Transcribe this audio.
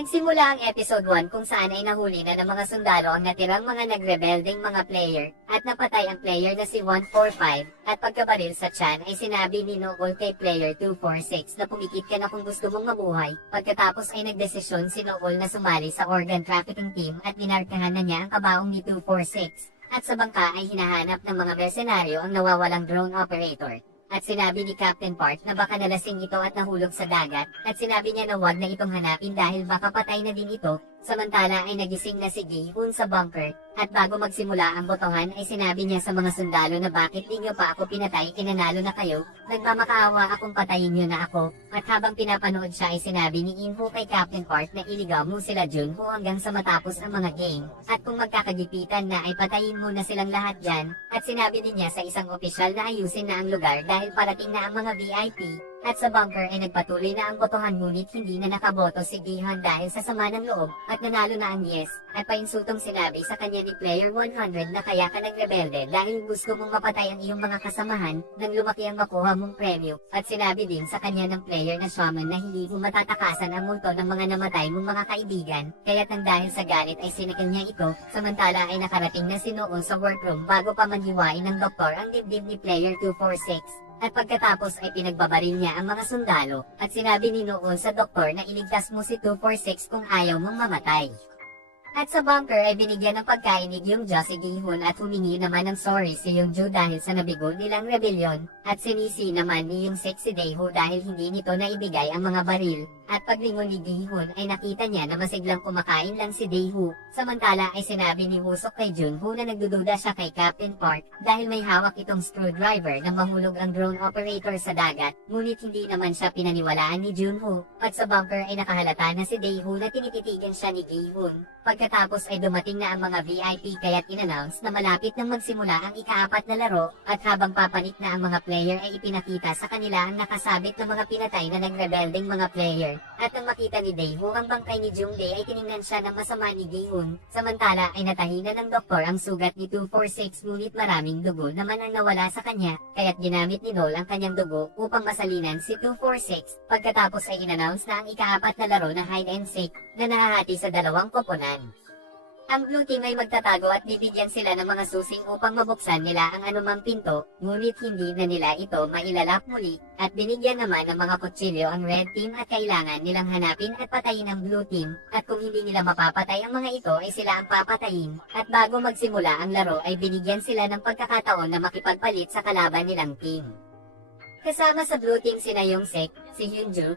Nagsimula ang episode 1 kung saan ay nahuli na ng mga sundalo ang natirang mga nagrebeldeng mga player, at napatay ang player na si 145, at pagkabaril sa tiyan ay sinabi ni Nool kay player 246 na pumikit ka na kung gusto mong mabuhay. Pagkatapos ay nagdesisyon si Nool na sumali sa organ trafficking team at minarkahan na niya ang kabaong ni 246. At sa bangka ay hinahanap ng mga mersenaryo ang nawawalang drone operator. At sinabi ni Captain Park na baka nalasing ito at nahulog sa dagat, at sinabi niya na wag na itong hanapin dahil baka patay na din ito. Samantala ay nagising na si Gi-hun sa bunker, at bago magsimula ang botohan ay sinabi niya sa mga sundalo na bakit di niyo pa ako pinatay, kinanalo na kayo, nagmamakaawa akong patayin niyo na ako. At habang pinapanood siya ay sinabi ni In-ho kay Captain Park na iligaw mo sila Jun-ho hanggang sa matapos ang mga game, at kung magkakagipitan na ay patayin mo na silang lahat dyan. At sinabi din niya sa isang opisyal na ayusin na ang lugar dahil parating na ang mga VIP. At sa bunker ay nagpatuloy na ang botohan ngunit hindi na nakaboto si Gi-hun dahil sa sama ng loob, at nanalo na ang yes, at painsultong sinabi sa kanya ni Player 100 na kaya ka nagrebelde dahil gusto mong mapatay ang iyong mga kasamahan, nang lumaki ang makuha mong premyo, at sinabi din sa kanya ng player na shaman na hindi mo matatakasan ang multo ng mga namatay mong mga kaibigan, kaya't nang dahil sa galit ay sinikil niya ito, samantala ay nakarating na si Noon sa workroom bago pa manhiwain ng doktor ang dibdib ni Player 246. At pagkatapos ay pinagbabaril niya ang mga sundalo, at sinabi ni Noon sa doktor na iligtas mo si 246 kung ayaw mong mamatay. At sa bunker ay binigyan ng pagkain ni Gyeongja si Gi-hun at humingi naman ng sorry si Youngju dahil sa nabigo nilang rebellion, at sinisi naman ni Youngsik si Daeho dahil hindi nito naibigay ang mga baril. At paglingon ni Gi-hun ay nakita niya na masiglang kumakain lang si Daeho. Samantala ay sinabi ni Woo-suk kay Jun-ho na nagdududa siya kay Captain Park dahil may hawak itong screwdriver na mahulog ang drone operator sa dagat, ngunit hindi naman siya pinaniwalaan ni Jun-ho. At sa bunker ay nakahalata na si Daeho na tinititigan siya ni Gi-hun. Pagkatapos ay dumating na ang mga VIP kaya't in-announce na malapit nang magsimula ang ika-4 na laro, at habang papanik na ang mga player ay ipinakita sa kanila ang nakasabit na mga pinatay na nagrebeldeng mga player. At nang makita ni Daeho ang bangkay ni Jung-dae ay tiningnan siya ng masama ni Gi-hun. Samantala ay natahinan ng doktor ang sugat ni 246 ngunit maraming dugo naman ang nawala sa kanya, kaya't ginamit ni Noel ang kanyang dugo upang masalinan si 246. Pagkatapos ay in-announce na ang ika-4 na laro na hide and seek na nahahati sa dalawang koponan. Ang blue team ay magtatago at bibigyan sila ng mga susing upang mabuksan nila ang anumang pinto, ngunit hindi na nila ito mailalak muli, at binigyan naman ng mga kutsilyo ang red team at kailangan nilang hanapin at patayin ang blue team, at kung hindi nila mapapatay ang mga ito ay sila ang papatayin, at bago magsimula ang laro ay binigyan sila ng pagkakataon na makipagpalit sa kalaban nilang team. Kasama sa blue team sina Youngsik, si Hyunju,